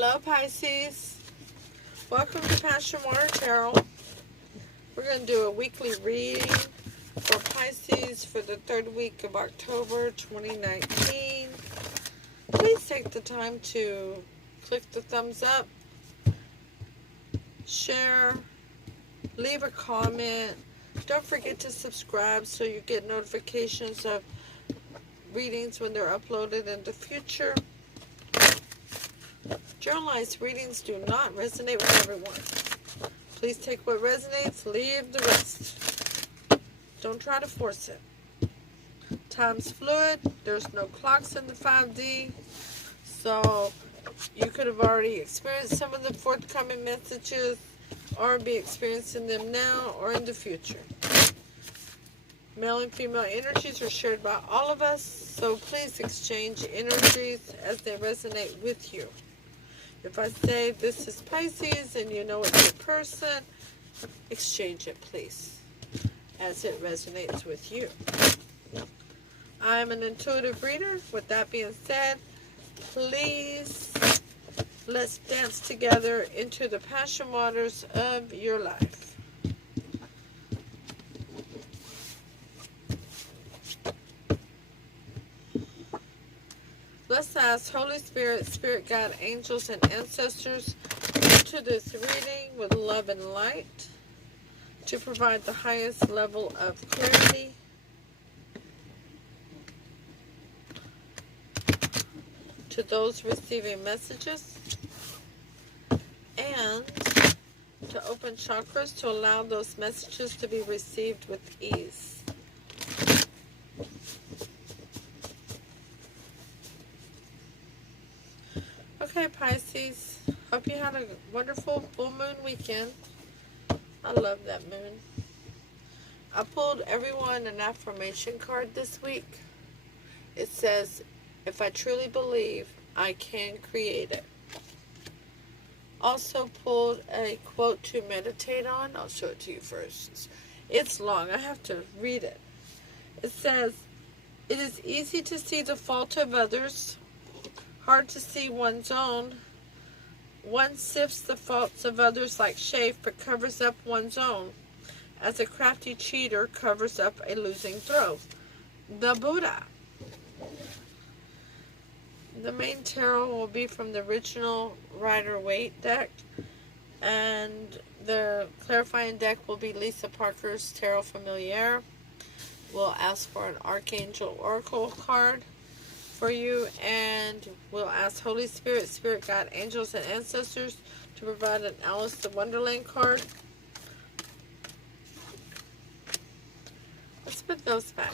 Hello, Pisces. Welcome to Passion Water Tarot. We're going to do a weekly reading for Pisces for the third week of October 2019. Please take the time to click the thumbs up, share, leave a comment. Don't forget to subscribe so you get notifications of readings when they're uploaded in the future. Journalized readings do not resonate with everyone. Please take what resonates, leave the rest. Don't try to force it. Time's fluid. There's no clocks in the 5D. So you could have already experienced some of the forthcoming messages or be experiencing them now or in the future. Male and female energies are shared by all of us, so please exchange energies as they resonate with you. If I say this is Pisces and you know it's your person, exchange it, please, as it resonates with you. I'm an intuitive reader. With that being said, please, let's dance together into the passion waters of your life. Let's ask Holy Spirit, Spirit Guide, Angels, and Ancestors into this reading with love and light to provide the highest level of clarity to those receiving messages and to open chakras to allow those messages to be received with ease. Okay, Pisces, hope you had a wonderful full moon weekend. I love that moon. I pulled everyone an affirmation card this week. It says, if I truly believe, I can create it. Also pulled a quote to meditate on. I'll show it to you first. It's long. I have to read it. It says, it is easy to see the fault of others, hard to see one's own. One sifts the faults of others like chaff, but covers up one's own, as a crafty cheater covers up a losing throw. The Buddha. The main tarot will be from the original Rider-Waite deck, and the clarifying deck will be Lisa Parker's Tarot Familiar. We'll ask for an Archangel Oracle card for you, and we'll ask Holy Spirit, Spirit Guide, Angels, and Ancestors to provide an Alice in Wonderland card. Let's put those back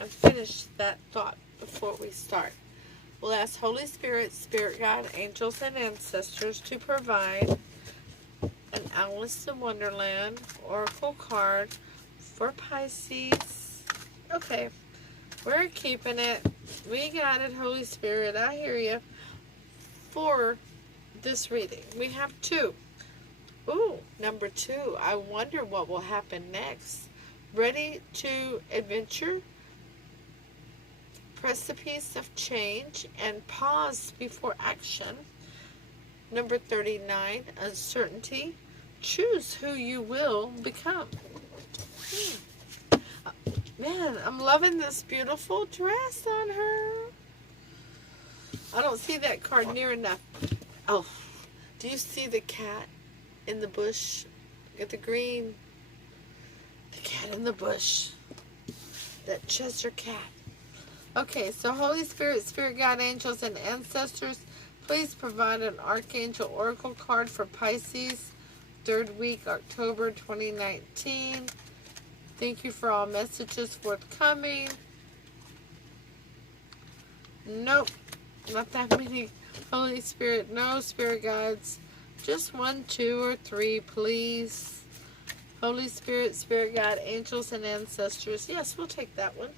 and finish that thought before we start. We'll ask Holy Spirit, Spirit Guide, Angels, and Ancestors to provide an Alice in Wonderland Oracle card for Pisces. Okay, we're keeping it. We got it, Holy Spirit. I hear you. For this reading, we have two. Ooh, number 2. I wonder what will happen next. Ready to adventure? Precipice of change and pause before action. Number 39, uncertainty. Choose who you will become. Man, I'm loving this beautiful dress on her. I don't see that card near enough. Oh, do you see the cat in the bush? Get the green. The cat in the bush. That Chester cat. Okay, so Holy Spirit, Spirit Guide, Angels, and Ancestors, please provide an Archangel Oracle card for Pisces, third week, October 2019. Thank you for all messages forthcoming. Nope, not that many. Holy Spirit, no Spirit Guides. Just 1, 2, or 3, please. Holy Spirit, Spirit Guide, Angels, and Ancestors. Yes, we'll take that one.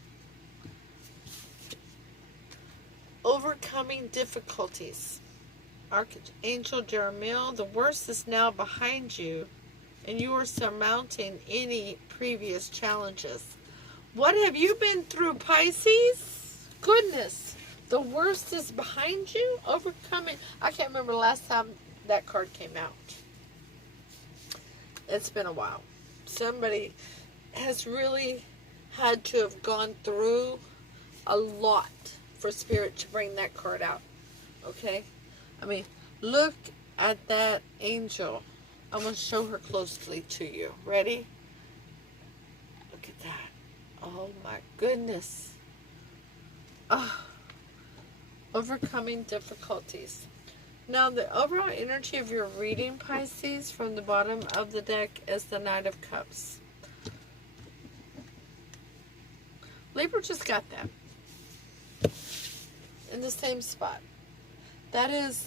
Overcoming difficulties. Archangel Jeremiah, the worst is now behind you, and you are surmounting any previous challenges. What have you been through, Pisces? Goodness. The worst is behind you, overcoming. I can't remember the last time that card came out. It's been a while. Somebody has really had to have gone through a lot for Spirit to bring that card out. Okay? I mean, look at that angel. I'm going to show her closely to you. Ready? Look at that. Oh my goodness. Oh, overcoming difficulties. Now, the overall energy of your reading, Pisces, from the bottom of the deck is the Knight of Cups. Libra just got that in the same spot. That is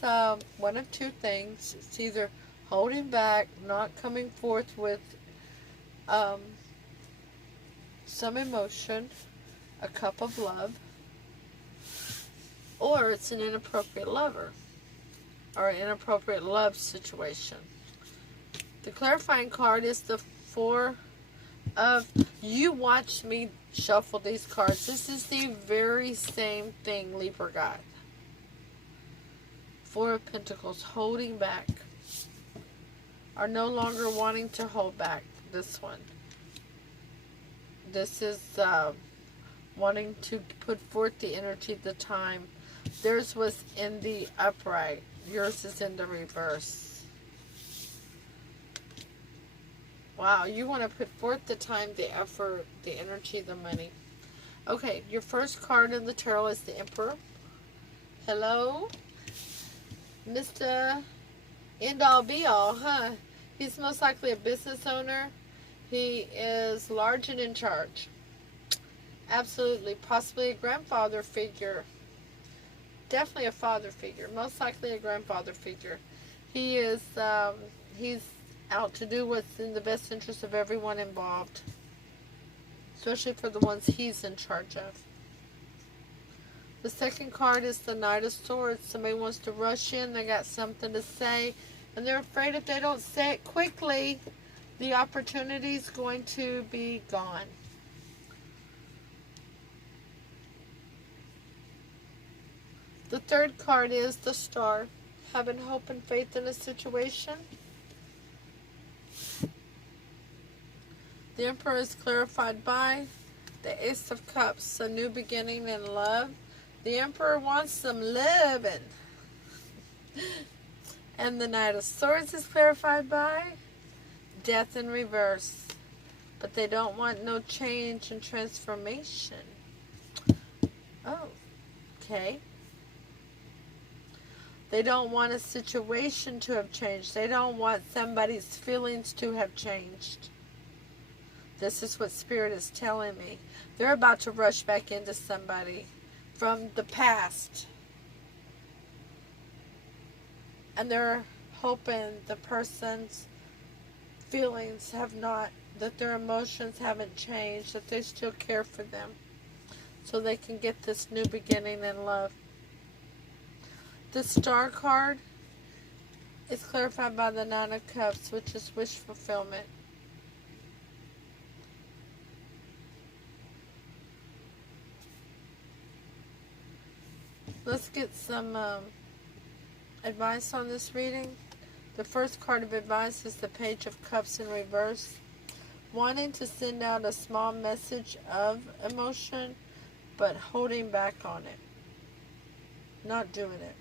one of two things. It's either holding back, not coming forth with some emotion, a cup of love, or it's an inappropriate lover or an inappropriate love situation. The clarifying card is the Four of... You watched me shuffle these cards. This is the very same thing Libra got. Four of Pentacles, holding back. Are no longer wanting to hold back. This one. This is wanting to put forth the energy, the time. Theirs was in the upright. Yours is in the reverse. Wow, you want to put forth the time, the effort, the energy, the money. Okay, your first card in the tarot is the Emperor. Hello? Mr. End-all be-all, huh? He's most likely a business owner. He is large and in charge. Absolutely. Possibly a grandfather figure. Definitely a father figure. Most likely a grandfather figure. He is, he's out to do what's in the best interest of everyone involved. Especially for the ones he's in charge of. The second card is the Knight of Swords. Somebody wants to rush in. They got something to say. And they're afraid if they don't say it quickly, the opportunity is going to be gone. The third card is the Star. Having hope and faith in a situation. The Emperor is clarified by the Ace of Cups. A new beginning in love. The Emperor wants some loving. And the Knight of Swords is clarified by Death in reverse. But they don't want no change and transformation. Oh, okay. They don't want a situation to have changed. They don't want somebody's feelings to have changed. This is what Spirit is telling me. They're about to rush back into somebody from the past. And they're hoping the person's feelings have not, that their emotions haven't changed, that they still care for them. So they can get this new beginning in love. The Star card is clarified by the Nine of Cups, which is wish fulfillment. Let's get some advice on this reading. The first card of advice is the Page of Cups in reverse. Wanting to send out a small message of emotion, but holding back on it. Not doing it.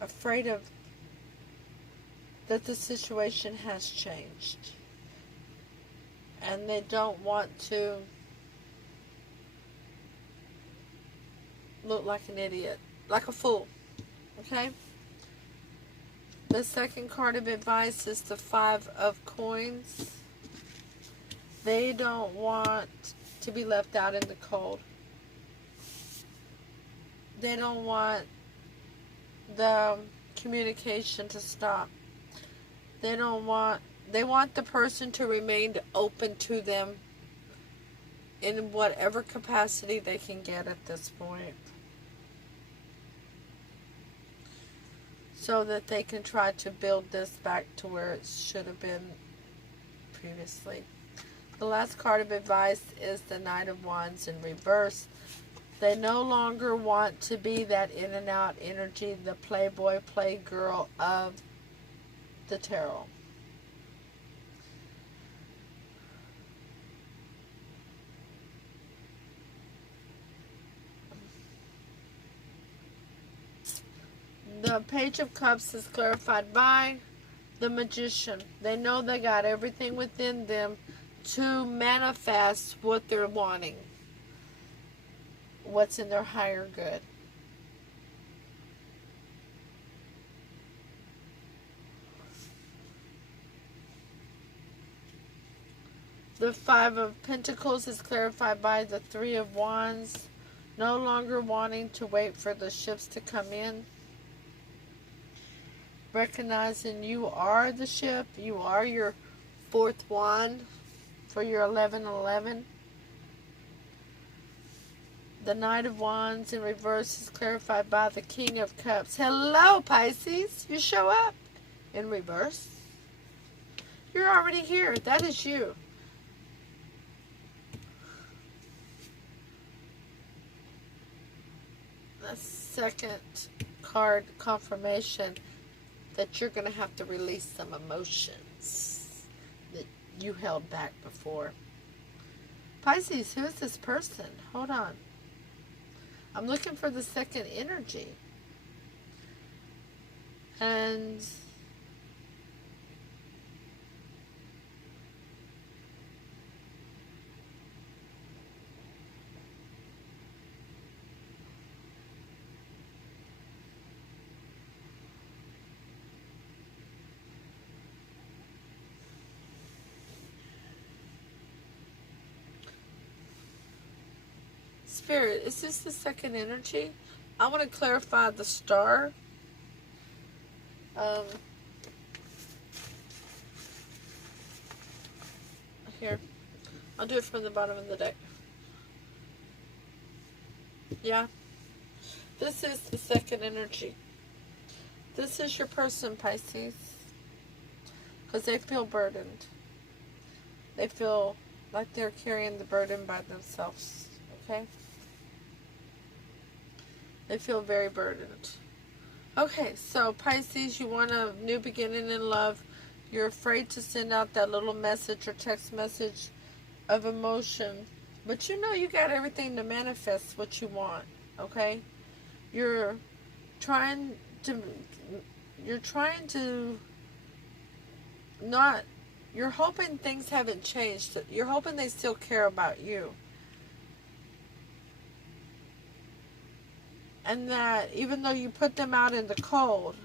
Afraid of that the situation has changed. And they don't want to look like an idiot. Like a fool. Okay? The second card of advice is the Five of Coins. They don't want to be left out in the cold. They don't want the communication to stop. They want the person to remain open to them in whatever capacity they can get at this point. So that they can try to build this back to where it should have been previously. The last card of advice is the Knight of Wands in reverse. They no longer want to be that in and out energy, the playboy, playgirl of the tarot. The Page of Cups is clarified by the Magician. They know they got everything within them to manifest what they're wanting, what's in their higher good. The Five of Pentacles is clarified by the Three of Wands. No longer wanting to wait for the ships to come in. Recognizing you are the ship. You are your fourth wand for your 1111. The Knight of Wands in reverse is clarified by the King of Cups. Hello, Pisces. You show up in reverse. You're already here. That is you. The second card confirmation that you're going to have to release some emotions that you held back before. Pisces, who is this person? Hold on. I'm looking for the second energy. And Spirit, is this the second energy? I want to clarify the star. Here. I'll do it from the bottom of the deck. Yeah. This is the second energy. This is your person, Pisces. Because they feel burdened. They feel like they're carrying the burden by themselves. Okay? They feel very burdened. Okay, so Pisces, you want a new beginning in love. You're afraid to send out that little message or text message of emotion. But you know you got everything to manifest what you want. Okay? You're trying to not, you're hoping things haven't changed. You're hoping they still care about you. And that even though you put them out in the cold,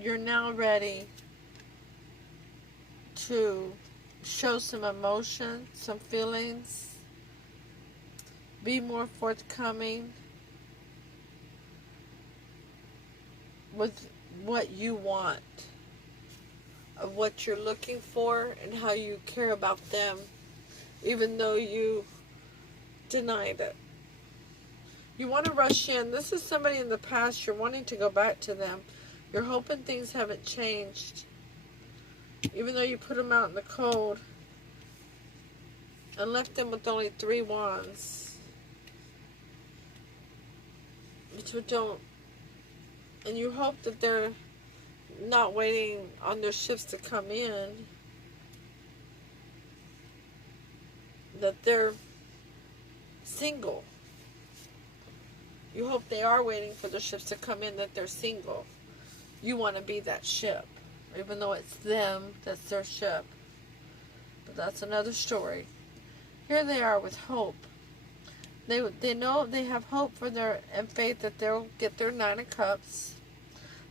you're now ready to show some emotion, some feelings, be more forthcoming with what you want, of what you're looking for, and how you care about them, even though you denied it. You want to rush in. This is somebody in the past. You're wanting to go back to them. You're hoping things haven't changed, even though you put them out in the cold and left them with only 3 wands. But you don't. And you hope that they're not waiting on their ships to come in, that they're single. You hope they are waiting for their ships to come in, that they're single. You want to be that ship, even though it's them that's their ship. But that's another story. Here they are with hope. They know they have hope for their and faith that they'll get their 9 of Cups.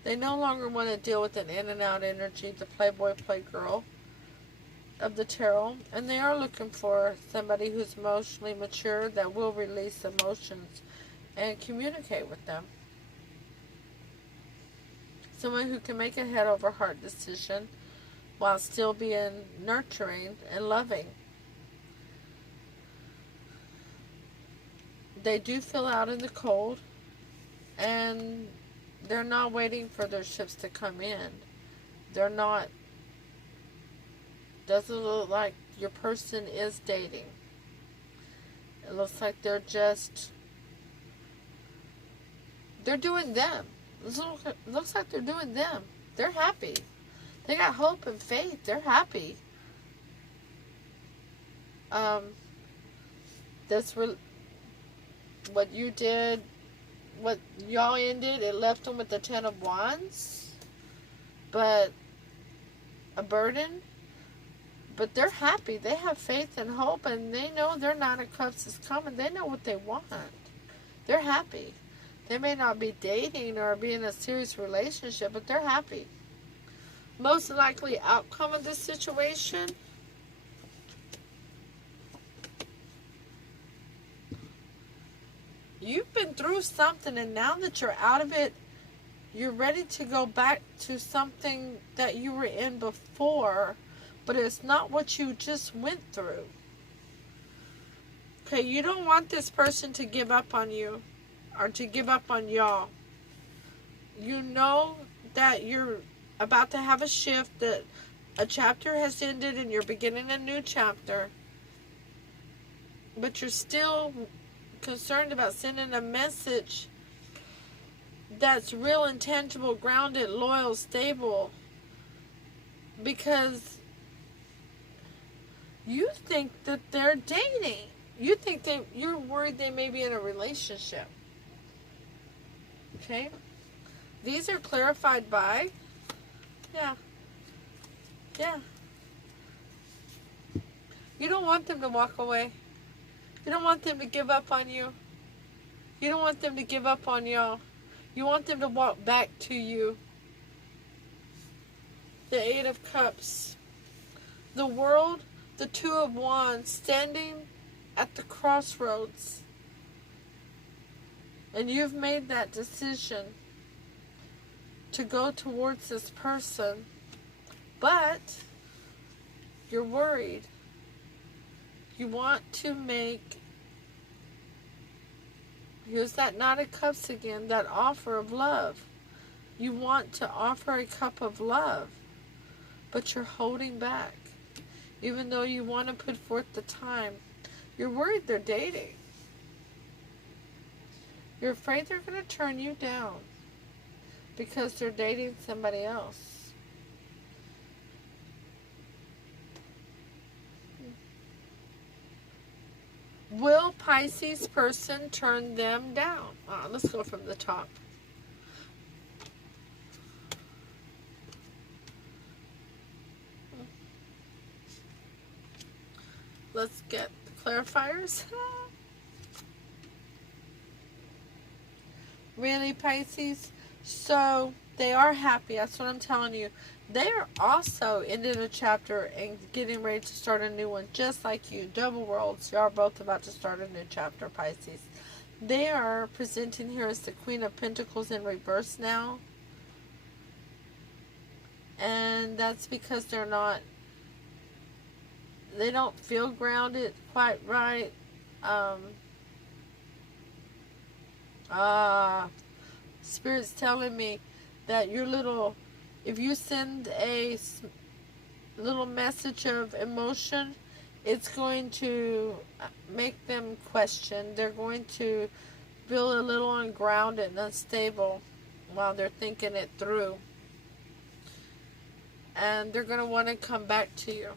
They no longer want to deal with an in and out energy, the playboy, playgirl of the tarot. And they are looking for somebody who's emotionally mature, that will release emotions and communicate with them. Someone who can make a head over heart decision while still being nurturing and loving. They do feel out in the cold, and They're not waiting for their ships to come in. They're not. Doesn't look like your person is dating. It looks like they're doing them. It looks like they're doing them. They're happy. They got hope and faith. They're happy. What you did, what y'all ended, it left them with the Ten of Wands. But a burden. But they're happy. They have faith and hope, and they know their Nine of Cups is coming. They know what they want. They're happy. They may not be dating or be in a serious relationship, but they're happy. Most likely outcome of this situation, you've been through something, and now that you're out of it, you're ready to go back to something that you were in before, but it's not what you just went through. Okay, you don't want this person to give up on you or to give up on y'all. You know that you're about to have a shift, that a chapter has ended and you're beginning a new chapter, but you're still concerned about sending a message that's real, intangible, grounded, loyal, stable, because you think that they're dating. You think that you're worried they may be in a relationship. Okay? These are clarified by, yeah. You don't want them to walk away. You don't want them to give up on you. You don't want them to give up on y'all. You want them to walk back to you. The Eight of Cups. The World, the Two of Wands, standing at the crossroads. And you've made that decision to go towards this person. But you're worried. You want to make, here's that Nine of Cups again, that offer of love. You want to offer a cup of love, but you're holding back. Even though you want to put forth the time, you're worried they're dating. You're afraid they're going to turn you down because they're dating somebody else. Will Pisces person turn them down? Let's go from the top. Let's get the clarifiers. Really, Pisces? So, they are happy. That's what I'm telling you. They are also ending a chapter and getting ready to start a new one, just like you. Double worlds. You are both about to start a new chapter, Pisces. They are presenting here as the Queen of Pentacles in reverse now. And that's because they don't feel grounded quite right. Spirit's telling me that if you send a little message of emotion, it's going to make them question. They're going to feel a little ungrounded and unstable while they're thinking it through. And they're going to want to come back to you.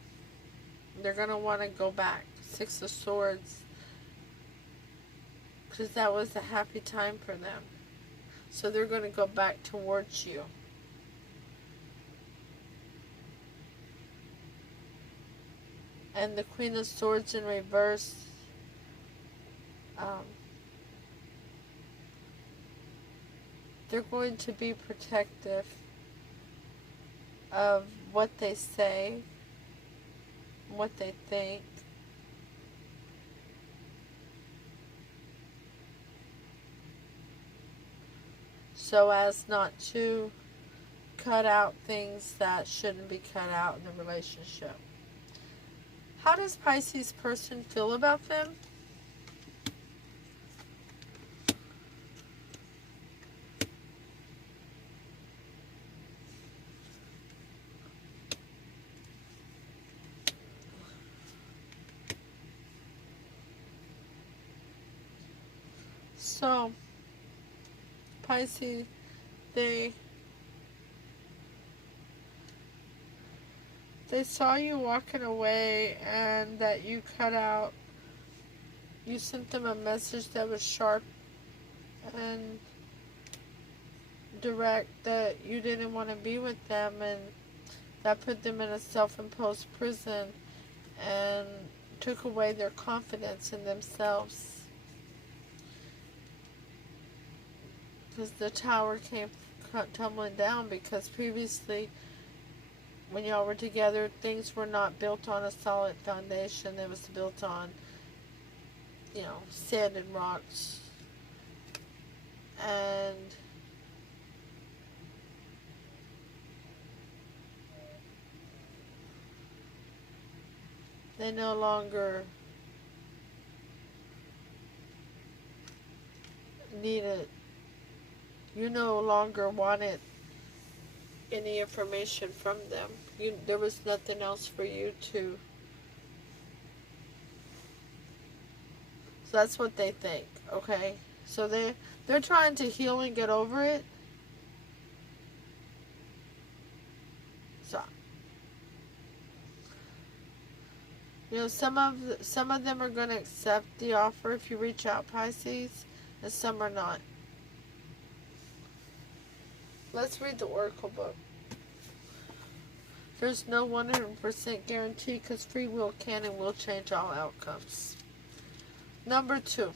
They're going to want to go back. Six of Swords. Because that was a happy time for them. So they're going to go back towards you. And the Queen of Swords in reverse. They're going to be protective of what they say, what they think. So as not to cut out things that shouldn't be cut out in the relationship. How does Pisces person feel about them? So, Pisces, they saw you walking away, and that you cut out, you sent them a message that was sharp and direct, that you didn't want to be with them, and that put them in a self-imposed prison and took away their confidence in themselves. Because the tower came tumbling down, because previously when y'all were together, things were not built on a solid foundation. It was built on, sand and rocks. And they no longer needed, you no longer wanted any information from them. There was nothing else for you to. So that's what they think, okay? So they're trying to heal and get over it. So, some of them are going to accept the offer if you reach out, Pisces, and some are not. Let's read the Oracle book. There's no 100% guarantee, because free will can and will change all outcomes. Number 2.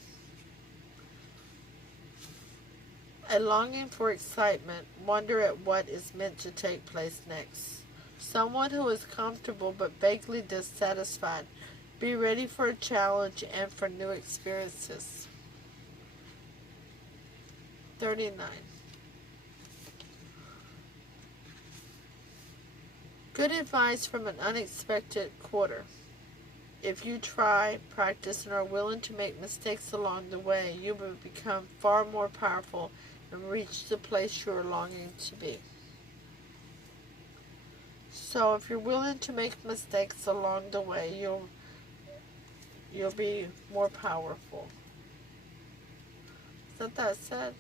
A longing for excitement. Wonder at what is meant to take place next. Someone who is comfortable but vaguely dissatisfied. Be ready for a challenge and for new experiences. 39. Good advice from an unexpected quarter. If you try, practice, and are willing to make mistakes along the way, you will become far more powerful and reach the place you are longing to be. So if you're willing to make mistakes along the way, you'll be more powerful. Is that what I said?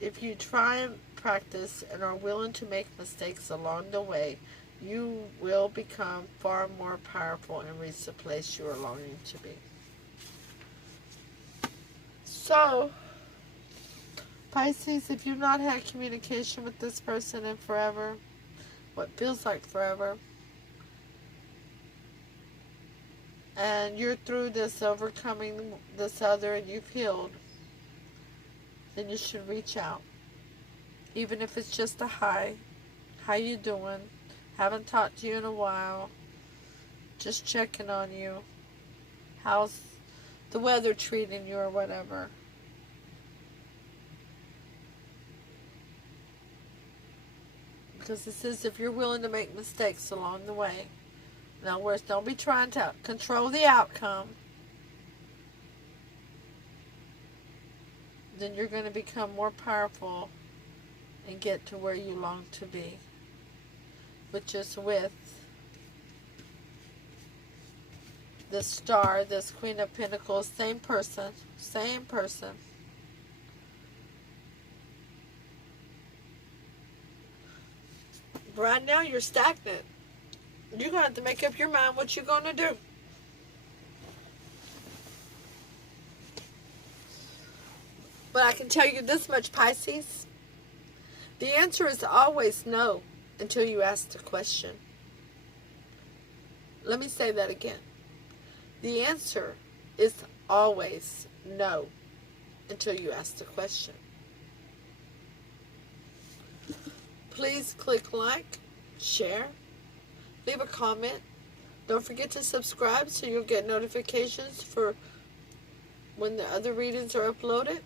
If you try and practice and are willing to make mistakes along the way, you will become far more powerful and reach the place you are longing to be. So, Pisces, if you've not had communication with this person in forever, what feels like forever, and you're through this, overcoming this other, and you've healed, then you should reach out. Even if it's just a hi. How you doing? Haven't talked to you in a while. Just checking on you. How's the weather treating you or whatever? Because it says if you're willing to make mistakes along the way. In other words, don't be trying to control the outcome. Then you're going to become more powerful and get to where you long to be, which is with this star, this Queen of Pentacles, same person. Right now you're stagnant. You're going to have to make up your mind what you're going to do. But I can tell you this much, Pisces. The answer is always no until you ask the question. Let me say that again. The answer is always no until you ask the question. Please click like, share, leave a comment. Don't forget to subscribe so you'll get notifications for when the other readings are uploaded.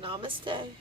Namaste.